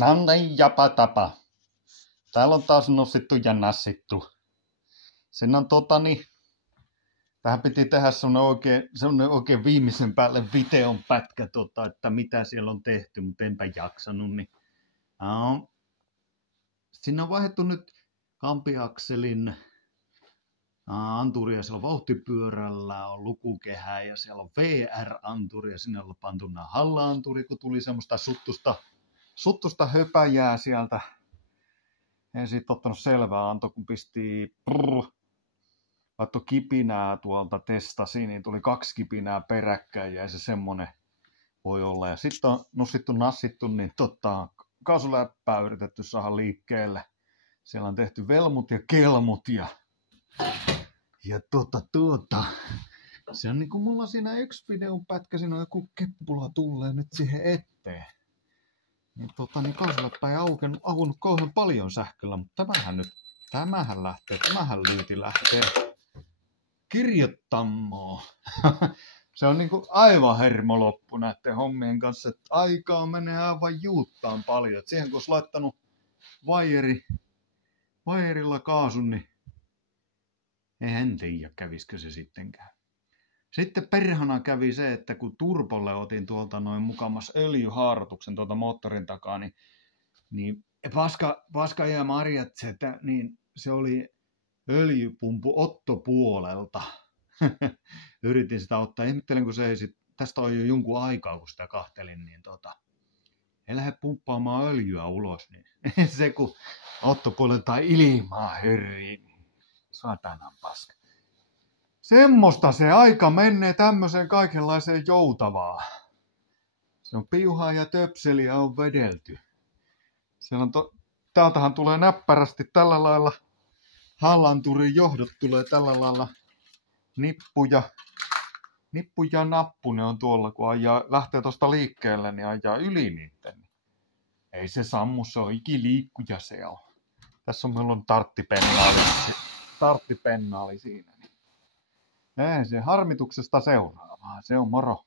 No niin, japa tapa. Täällä on taas nossittu ja nassittu. Sen on tähän piti tehdä semmonen oikein viimeisen päälle videon pätkä, että mitä siellä on tehty, mutta enpä jaksanut. Niin. Sinne on vaihdettu nyt kampiakselin anturia, siellä on vauhtipyörällä, on lukukehä ja siellä on VR-anturi ja sinne on pantu nämä halla-anturi, kun tuli semmoista suttusta höpäjää sieltä. En siitä ottanut selvää, antoi kun pisti laittoi kipinää tuolta testasi, niin tuli 2 kipinää peräkkäin ja se semmonen voi olla. Ja sitten on nassittu, niin kaasuläppää yritetty saada liikkeelle. Siellä on tehty velmut ja kelmut ja se on niinku mulla siinä yksi videon pätkä, siinä on joku keppula tulee nyt siihen eteen. Niin kaasuläppä ei auennut kauhean paljon sähköllä, mutta tämähän lyyti lähtee kirjoittamaan. Se on niinku aivan hermoloppu näiden hommien kanssa, että aikaa menee aivan juuttaan paljon. Et siihen kun olisi laittanut vaierilla kaasun, niin en tiedä kävisikö se sittenkään. Sitten perhana kävi se, että kun turpolle otin tuolta noin mukamas öljyhaartuksen tuolta moottorin takaa, niin paska ja marjat, niin se oli öljypumpu Otto-puolelta. Yritin sitä ottaa. Ihmettelen, kun se ei tästä on jo jonkun aikaa, kun sitä kahtelin, niin ei lähde pumppaamaan öljyä ulos. Niin se, kun Otto-puolelta ilmaa hörrii, niin satanan paska. Semmosta se aika menee tämmöiseen kaikenlaiseen joutavaa. Se on piuhaa ja töpseliä on vedelty. Siellä on täältähän tulee näppärästi tällä lailla. Hallanturin johdot tulee tällä lailla nippu ja nappu, ne on tuolla, kun lähtee tuosta liikkeelle, niin ajaa yli niitten. Ei se sammu, se on ikiliikkuja se on. Tässä on meillä tarttipennaali siinä. Ei se harmituksesta seuraavaa, se on moro.